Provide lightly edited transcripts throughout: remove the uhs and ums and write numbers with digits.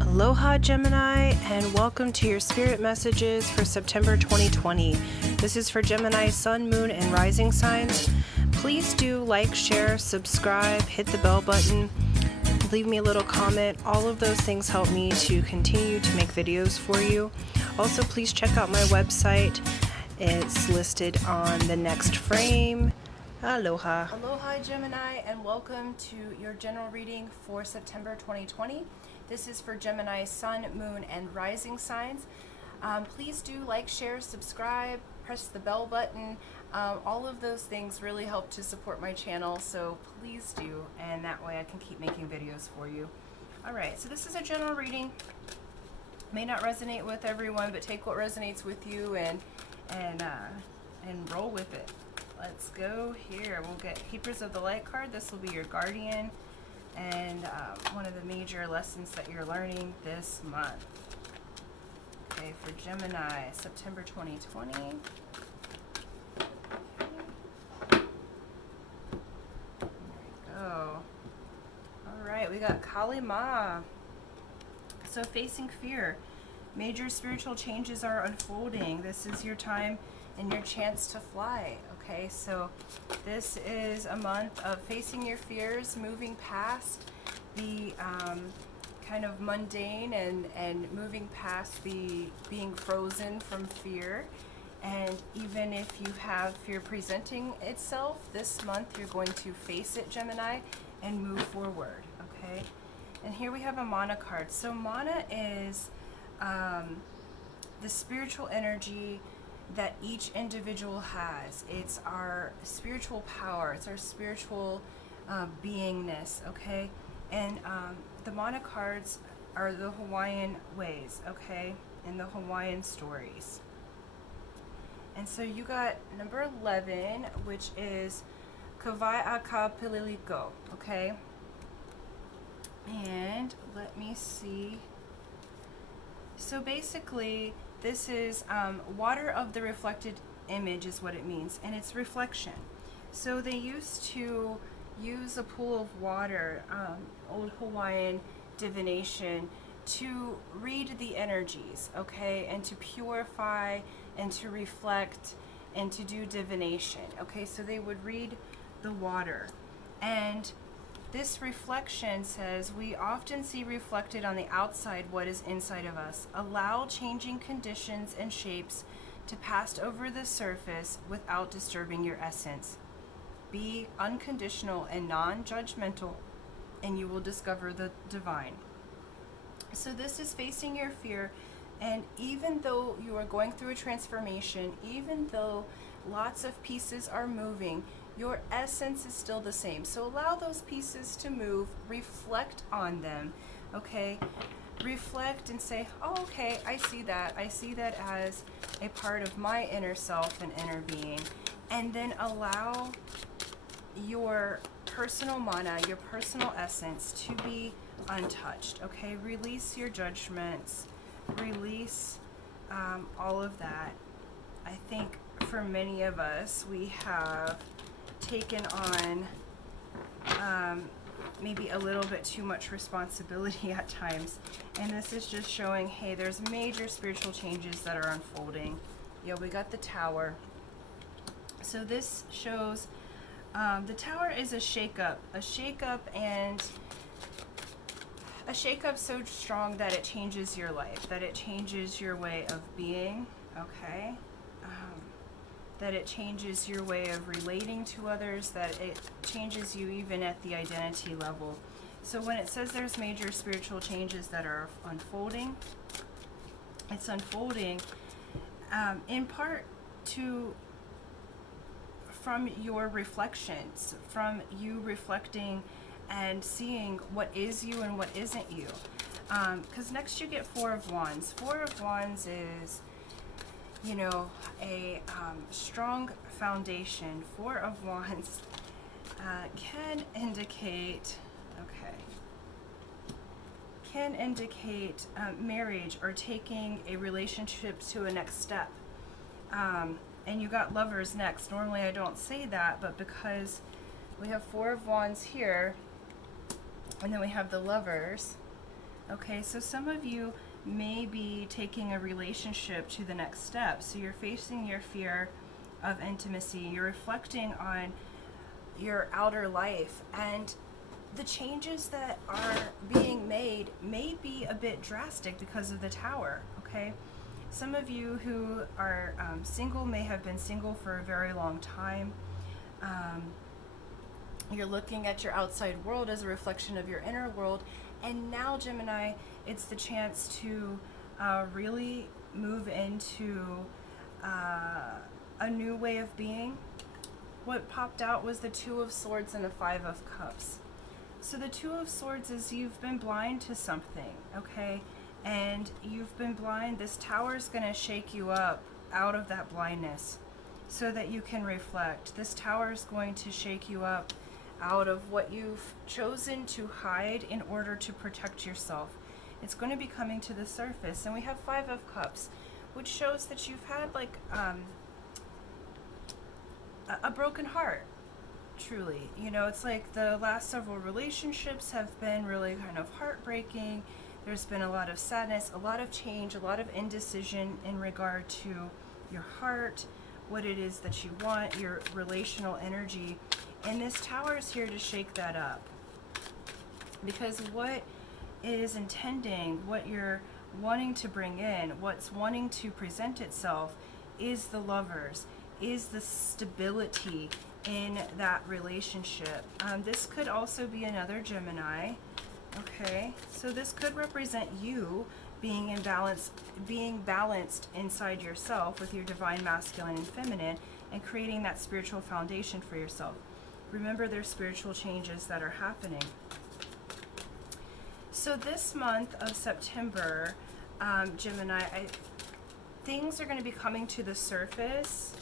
Aloha Gemini, and welcome to your spirit messages for September 2020. This is for Gemini sun, moon, and rising signs. Please do like, share, subscribe, hit the bell button, leave me a little comment. All of those things help me to continue to make videos for you. Also, please check out my website. It's listed on the next frame. Aloha. Aloha Gemini, and welcome to your general reading for September 2020. This is for Gemini sun, moon, and rising signs. Please do like, share, subscribe, press the bell button. All of those things really help to support my channel, so please do, and that way I can keep making videos for you. Alright, so this is a general reading. May not resonate with everyone, but take what resonates with you and roll with it. Let's go here. We'll get Keepers of the Light card. This will be your guardian and one of the major lessons that you're learning this month. Okay, for Gemini, September 2020. There we go. Alright, we got Kali Ma. So facing fear. Major spiritual changes are unfolding. This is your time and your chance to fly. Okay, so this is a month of facing your fears, moving past the kind of mundane and moving past the being frozen from fear. And even if you have fear presenting itself, this month you're going to face it, Gemini, and move forward. Okay, and here we have a Mana card. So Mana is the spiritual energy that each individual has. It's our spiritual power, it's our spiritual beingness, okay? And the Mana cards are the Hawaiian ways, okay? And the Hawaiian stories. And so you got number 11, which is Kawai Aka Pililiko, okay? And let me see. So basically, this is water of the reflected image is what it means, and it's reflection. So they used to use a pool of water, old Hawaiian divination, to read the energies, okay, and to purify and to reflect and to do divination, okay. So they would read the water, and this reflection says, we often see reflected on the outside what is inside of us. Allow changing conditions and shapes to pass over the surface without disturbing your essence. Be unconditional and non-judgmental, and you will discover the divine. So this is facing your fear, and even though you are going through a transformation, even though lots of pieces are moving, your essence is still the same. So allow those pieces to move, reflect on them, okay? Reflect and say, oh, okay, I see that. I see that as a part of my inner self and inner being. And then allow your personal mana, your personal essence to be untouched, okay? Release your judgments, release all of that. I think for many of us, we have taken on maybe a little bit too much responsibility at times, and this is just showing, hey, there's major spiritual changes that are unfolding. Yeah, we got the Tower. So this shows the Tower is a shakeup, and a shakeup so strong that it changes your life, that it changes your way of being, okay? That it changes your way of relating to others, that it changes you even at the identity level. So when it says there's major spiritual changes that are unfolding, it's unfolding in part from your reflections, from you reflecting and seeing what is you and what isn't you. Because next you get Four of Wands. Four of Wands is, you know, a strong foundation. Four of Wands can indicate, marriage or taking a relationship to a next step. And you got Lovers next. Normally I don't say that, but because we have Four of Wands here, and then we have the Lovers, Okay, so some of you may be taking a relationship to the next step. So you're facing your fear of intimacy. You're reflecting on your outer life, and the changes that are being made may be a bit drastic because of the Tower. Okay, some of you who are single may have been single for a very long time. Um, you're looking at your outside world as a reflection of your inner world, and now, Gemini, it's the chance to really move into a new way of being. What popped out was the Two of Swords and the Five of Cups. So the Two of Swords is you've been blind to something, okay? And you've been blind. This Tower is going to shake you up out of that blindness so that you can reflect. This Tower is going to shake you up out of what you've chosen to hide in order to protect yourself. It's going to be coming to the surface. And we have Five of Cups, which shows that you've had like a broken heart, truly. You know, it's like the last several relationships have been really kind of heartbreaking. There's been a lot of sadness, a lot of change, a lot of indecision in regard to your heart, what it is that you want, your relational energy. And this Tower is here to shake that up. Because what it is intending, what you're wanting to bring in, what's wanting to present itself is the Lovers, is the stability in that relationship. This could also be another Gemini. Okay, so this could represent you being in balance, being balanced inside yourself with your divine masculine and feminine, and creating that spiritual foundation for yourself. Remember, there's spiritual changes that are happening. So this month of September, Gemini, things are going to be coming to the surface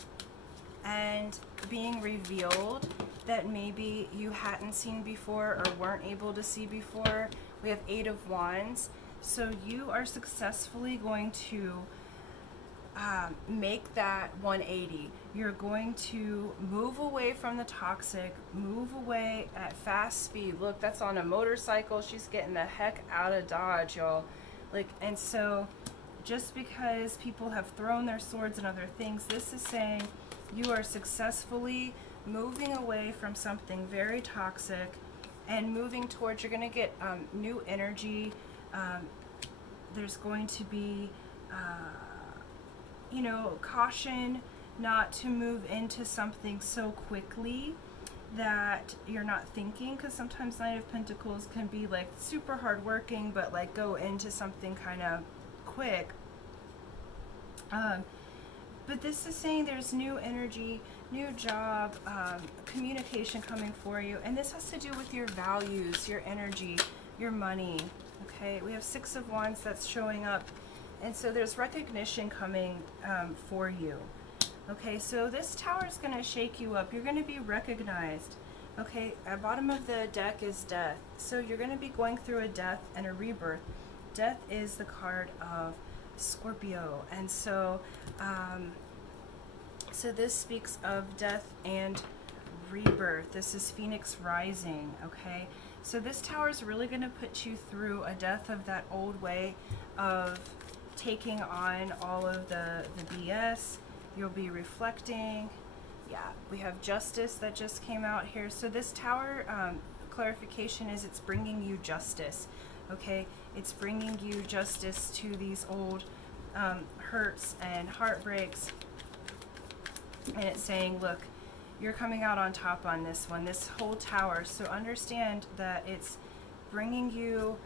and being revealed that maybe you hadn't seen before or weren't able to see before. We have Eight of Wands. So you are successfully going to make that 180. You're going to move away from the toxic, move away at fast speed. Look, that's on a motorcycle. She's getting the heck out of Dodge, y'all. Like, and so just because people have thrown their swords and other things, this is saying you are successfully moving away from something very toxic and moving towards, you're going to get new energy. There's going to be you know, caution not to move into something so quickly that you're not thinking, because sometimes Knight of Pentacles can be like super hardworking, but like go into something kind of quick. But this is saying there's new energy, new job, communication coming for you, and this has to do with your values, your energy, your money. Okay, we have Six of Wands that's showing up. And so there's recognition coming for you. Okay, so this Tower is going to shake you up. You're going to be recognized. Okay, at bottom of the deck is death. So you're going to be going through a death and a rebirth. Death is the card of Scorpio. And so, so this speaks of death and rebirth. This is Phoenix rising, okay? So this Tower is really going to put you through a death of that old way of taking on all of the BS. You'll be reflecting. Yeah, we have Justice that just came out here. So this Tower clarification is it's bringing you justice. Okay, it's bringing you justice to these old hurts and heartbreaks. And it's saying, look, you're coming out on top on this one, this whole Tower. So understand that it's bringing you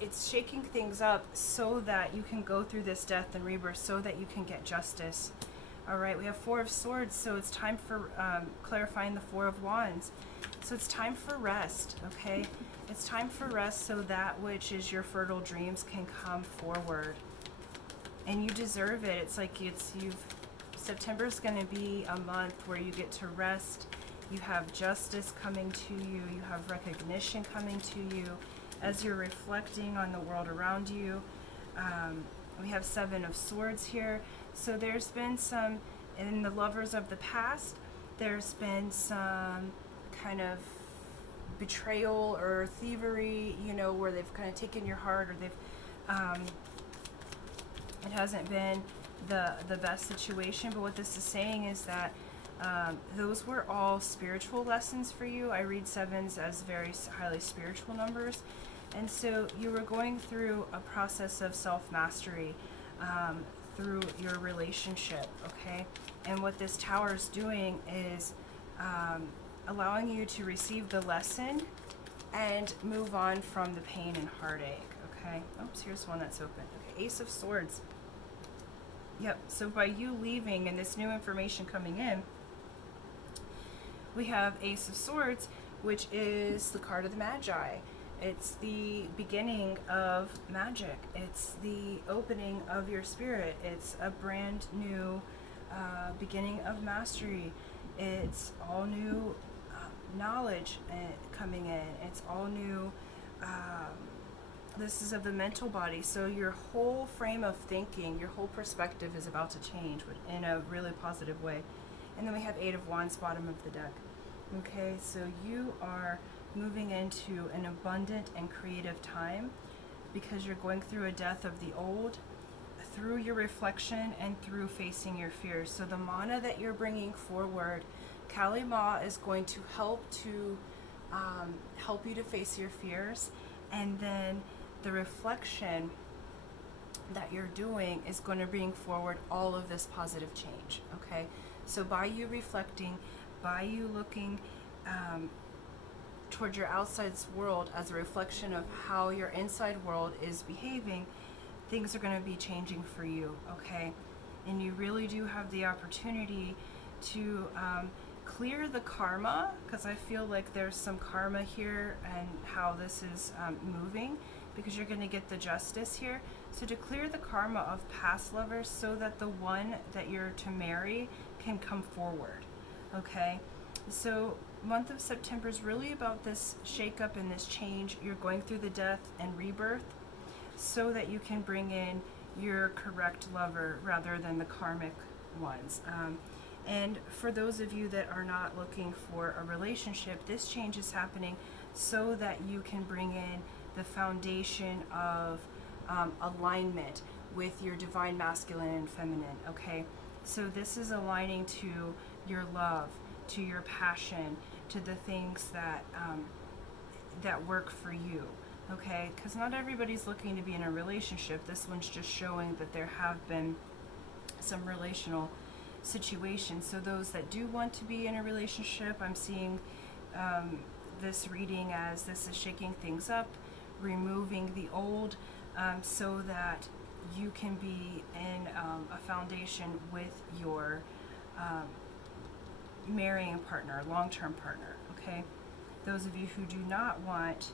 it's shaking things up so that you can go through this death and rebirth, so that you can get justice. All right, we have Four of Swords, so it's time for clarifying the Four of Wands. So it's time for rest, okay? It's time for rest so that which is your fertile dreams can come forward. And you deserve it. It's like September's going to be a month where you get to rest. You have justice coming to you. You have recognition coming to you as you're reflecting on the world around you. We have Seven of Swords here. So there's been some, in the lovers of the past, there's been some kind of betrayal or thievery, you know, where they've kind of taken your heart, or they've it hasn't been the best situation. But what this is saying is that those were all spiritual lessons for you. I read sevens as very highly spiritual numbers, and so you were going through a process of self-mastery through your relationship, okay? And what this tower is doing is allowing you to receive the lesson and move on from the pain and heartache, okay? Oops, here's one that's open. Okay, Ace of Swords. Yep, so by you leaving and this new information coming in, we have Ace of Swords, which is the card of the Magi. It's the beginning of magic. It's the opening of your spirit. It's a brand new beginning of mastery. It's all new knowledge coming in. It's all new. This is of the mental body. So your whole frame of thinking, your whole perspective is about to change in a really positive way. And then we have Eight of Wands, bottom of the deck. Okay, so you are moving into an abundant and creative time because you're going through a death of the old, through your reflection and through facing your fears. So the mana that you're bringing forward, Kali Ma is going to help you to face your fears, and then the reflection that you're doing is going to bring forward all of this positive change, okay? So by you reflecting, by you looking toward your outside world as a reflection of how your inside world is behaving, things are going to be changing for you, okay? And you really do have the opportunity to clear the karma, because I feel like there's some karma here and how this is moving, because you're going to get the justice here. So to clear the karma of past lovers so that the one that you're to marry can come forward, okay? So month of September is really about this shakeup and this change. You're going through the death and rebirth so that you can bring in your correct lover rather than the karmic ones. And for those of you that are not looking for a relationship, this change is happening so that you can bring in the foundation of alignment with your divine masculine and feminine, okay? So this is aligning to your love, to your passion, to the things that that work for you, okay? Because not everybody's looking to be in a relationship. This one's just showing that there have been some relational situations. So those that do want to be in a relationship, I'm seeing this reading as this is shaking things up, removing the old, so that you can be in a foundation with your marrying partner, long-term partner, okay? Those of you who do not want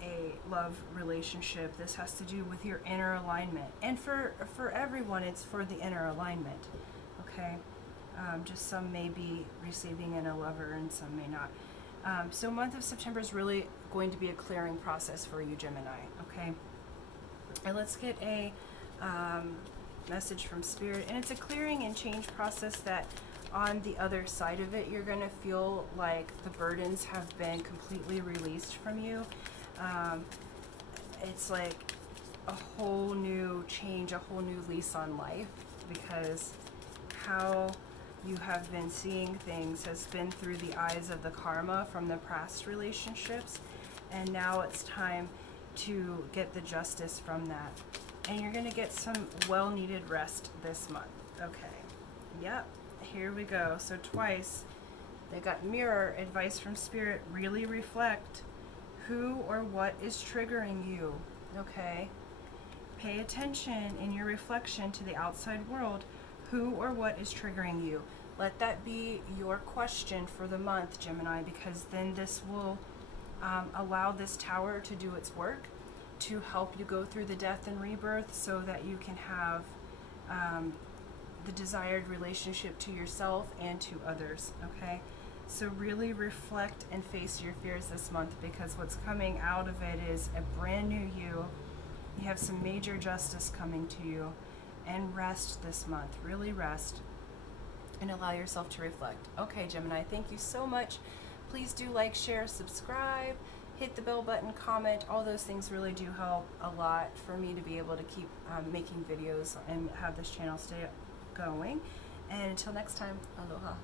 a love relationship, this has to do with your inner alignment. And for everyone, it's for the inner alignment, okay? Just some may be receiving in a lover and some may not. So month of September is really going to be a clearing process for you, Gemini, okay? And let's get a message from Spirit. And it's a clearing and change process that on the other side of it, you're going to feel like the burdens have been completely released from you. It's like a whole new change, a whole new lease on life, because how you have been seeing things has been through the eyes of the karma from the past relationships, and now it's time to get the justice from that. And you're going to get some well-needed rest this month. Okay. Yep. Here we go. So twice they got mirror, advice from Spirit. Really reflect who or what is triggering you, okay? Pay attention in your reflection to the outside world. Who or what is triggering you? Let that be your question for the month, Gemini, because then this will allow this tower to do its work to help you go through the death and rebirth so that you can have the desired relationship to yourself and to others, okay? So really reflect and face your fears this month, because what's coming out of it is a brand new you. You have some major justice coming to you. And rest this month. Really rest and allow yourself to reflect. Okay, Gemini, thank you so much Please do like, share, subscribe, hit the bell button, comment. All those things really do help a lot for me to be able to keep making videos and have this channel stay going. And until next time, aloha.